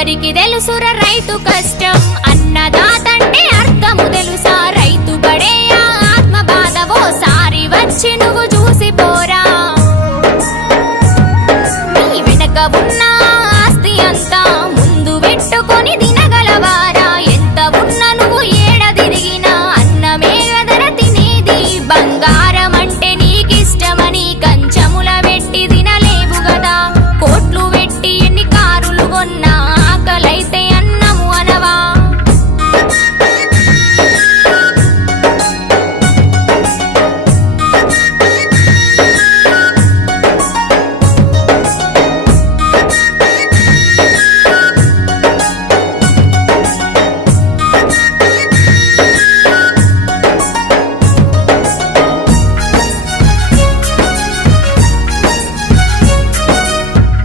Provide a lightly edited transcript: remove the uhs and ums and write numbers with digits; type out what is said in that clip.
ఎవరికి తెలుసుర రైతు కష్టం అన్నదాతంటే అర్థము తెలుసా రైతు పడే ఆత్మ బాధ ఓసారి వచ్చి నువ్వు చూసిపోరా నీ వెనక ఉన్నా